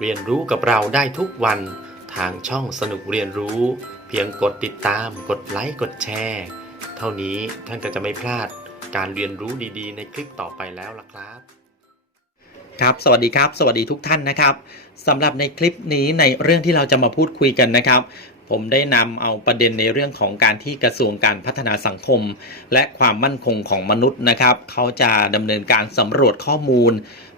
เรียนรู้กับเราได้ทุกวันทางช่องสนุกเรียนรู้ เพียงกดติดตาม กดไลค์กดแชร์เท่านี้ท่านก็จะไม่พลาดการเรียนรู้ดีๆ ในคลิปต่อไปแล้วล่ะครับครับสวัสดีครับ สวัสดีทุกท่านนะครับสำหรับในคลิปนี้ในเรื่องที่เราจะมาพูดคุยกันนะครับ ผมได้นำเอาประเด็นในเรื่องของการที่กระทรวงการพัฒนาสังคม และความมั่นคงของมนุษย์นะครับ เขาจะดำเนินการสำรวจข้อมูล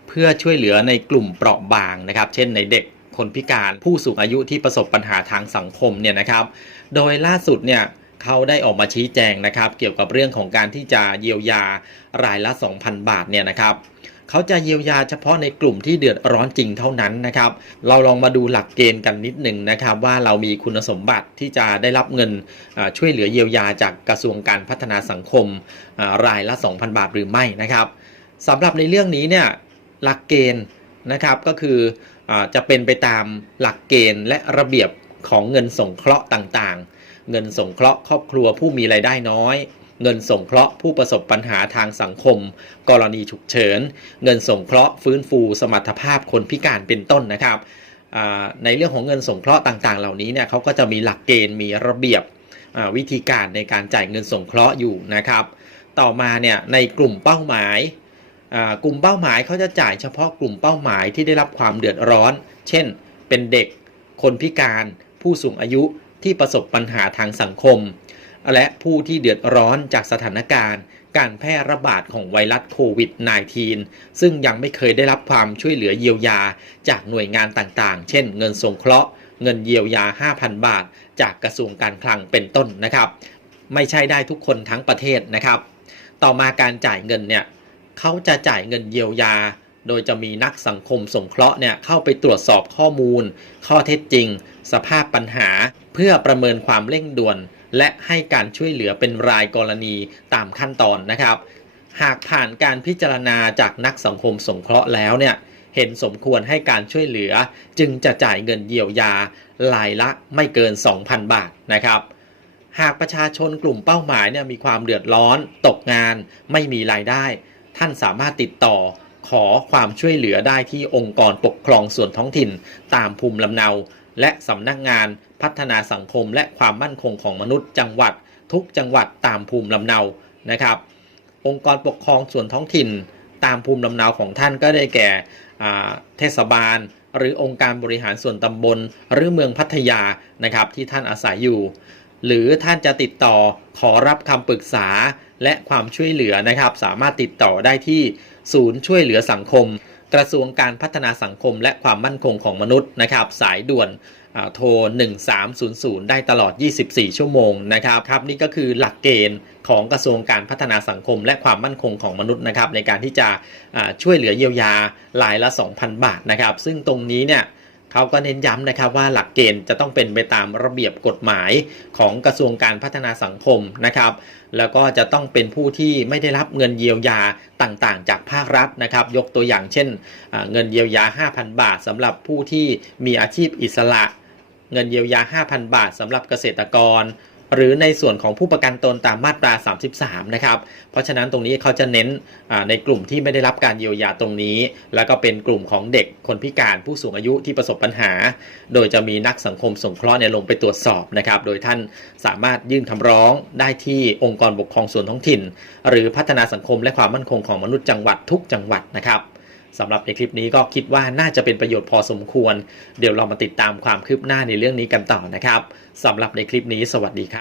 เพื่อช่วยเหลือในกลุ่มเปราะบางนะครับ เช่นในเด็กคนพิการผู้สูงอายุที่ประสบปัญหาทางสังคมเนี่ยนะครับ โดยล่าสุดเนี่ยเขาได้ออกมาชี้แจงนะครับ เกี่ยวกับเรื่องของการที่จะเยียวยารายละ 2,000 บาทเนี่ยนะครับเขาจะเยียวยาเฉพาะในกลุ่มที่เดือดร้อนจริงเท่านั้นนะครับ เราลองมาดูหลักเกณฑ์กันนิดหนึ่งนะครับ ว่าเรามีคุณสมบัติที่จะได้รับเงินช่วยเหลือเยียวยาจากกระทรวงการพัฒนาสังคมรายละ 2,000 บาทหรือไม่นะครับสำหรับในเรื่องนี้เนี่ย หลักเกณฑ์นะครับก็คืออจะเป็นไปตามหลักเกณฑ์และระเบียบของเงินสงเคราะห์ต่างๆ เงินสงเคราะห์ครอบครัวผู้มีรายได้น้อย เงินสงเคราะห์ผู้ประสบปัญหาทางสังคม กรณีฉุกเฉิน เงินสงเคราะห์ฟื้นฟูสมรรถภาพคนพิการเป็นต้นนะครับในเรื่องของเงินสงเคราะห์ต่างๆ เหล่านี้เนี่ยเขาก็จะมีหลักเกณฑ์มีระเบียบวิธีการในการจ่ายเงินสงเคราะห์อยู่นะครับ ต่อมาเนี่ยในกลุ่มเป้าหมาย กลุ่มเป้าหมายเขาจะจ่ายเฉพาะกลุ่มเป้าหมายที่ได้รับความเดือดร้อน เช่น เป็นเด็ก คนพิการ ผู้สูงอายุที่ประสบปัญหาทางสังคม และผู้ที่เดือดร้อนจากสถานการณ์ การแพร่ระบาดของไวรัสโควิด -19 ซึ่งยังไม่เคยได้รับความช่วยเหลือเยียวยาจากหน่วยงานต่างๆ เช่น เงินสงเคราะห์ เงินเยียวยา 5,000 บาท จากกระทรวงการคลังเป็นต้นนะครับ ไม่ใช่ได้ทุกคนทั้งประเทศนะครับ ต่อมาการจ่ายเงินเนี่ย เขาจะจ่ายเงินเยียวยา โดยจะมีนักสังคมสงเคราะห์เนี่ยเข้าไปตรวจสอบข้อมูล ข้อเท็จจริง สภาพปัญหา เพื่อประเมินความเร่งด่วน และให้การช่วยเหลือเป็นรายกรณีตามขั้นตอนนะครับ หากผ่านการพิจารณาจากนักสังคมสงเคราะห์แล้วเนี่ยเห็นสมควรให้การช่วยเหลือ จึงจะจ่ายเงินเยียวยา รายละไม่เกิน 2,000 บาทนะครับ หากประชาชนกลุ่มเป้าหมายเนี่ยมีความเดือดร้อน ตกงาน ไม่มีรายได้ ท่านสามารถติดต่อขอความช่วยเหลือได้ที่องค์กรปกครองส่วนท้องถิ่น ตามภูมิลำเนา และสำนักงานพัฒนาสังคมและความมั่นคงของมนุษย์จังหวัด ทุกจังหวัดตามภูมิลำเนานะครับ องค์กรปกครองส่วนท้องถิ่น ตามภูมิลำเนาของท่านก็ได้แก่เทศบาล หรือองค์การบริหารส่วนตำบล หรือเมืองพัทยานะครับที่ท่านอาศัยอยู่ หรือท่านจะติดต่อขอรับคำปรึกษาและความช่วยเหลือนะครับ สามารถติดต่อได้ที่ศูนย์ช่วยเหลือสังคม กระทรวงการพัฒนาสังคมและความมั่นคงของมนุษย์นะครับ สายด่วนโทร 1300 ได้ตลอด 24 ชั่วโมงนะครับครับ นี่ก็คือหลักเกณฑ์ของกระทรวงการพัฒนาสังคมและความมั่นคงของมนุษย์นะครับ ในการที่จะช่วยเหลือเยียวยารายละ 2,000 บาทนะครับ ซึ่งตรงนี้เนี่ย เขาก็เน้นย้ำนะครับว่าหลักเกณฑ์จะต้องเป็นไปตามระเบียบกฎหมายของกระทรวงการพัฒนาสังคมนะครับ แล้วก็จะต้องเป็นผู้ที่ไม่ได้รับเงินเยียวยาต่างๆ จากภาครัฐนะครับ ยกตัวอย่างเช่น เงินเยียวยา 5,000 บาทสำหรับผู้ที่มีอาชีพอิสระ เงินเยียวยา 5,000 บาทสำหรับเกษตรกร หรือในส่วนของผู้ประกันตนตามมาตรา 33 นะครับ เพราะฉะนั้นตรงนี้เขาจะเน้นในกลุ่มที่ไม่ได้รับการเยียวยาตรงนี้ แล้วก็เป็นกลุ่มของเด็กคนพิการผู้สูงอายุที่ประสบปัญหา โดยจะมีนักสังคมสงเคราะห์เนี่ยลงไปตรวจสอบนะครับ โดยท่านสามารถยื่นคำร้องได้ที่องค์กรปกครองส่วนท้องถิ่น หรือพัฒนาสังคมและความมั่นคงของมนุษย์จังหวัดทุกจังหวัดนะครับสำหรับในคลิปนี้ก็คิดว่าน่าจะเป็นประโยชน์พอสมควร เดี๋ยวเรามาติดตามความคืบหน้าในเรื่องนี้กันต่อนะครับสำหรับในคลิปนี้สวัสดีครับ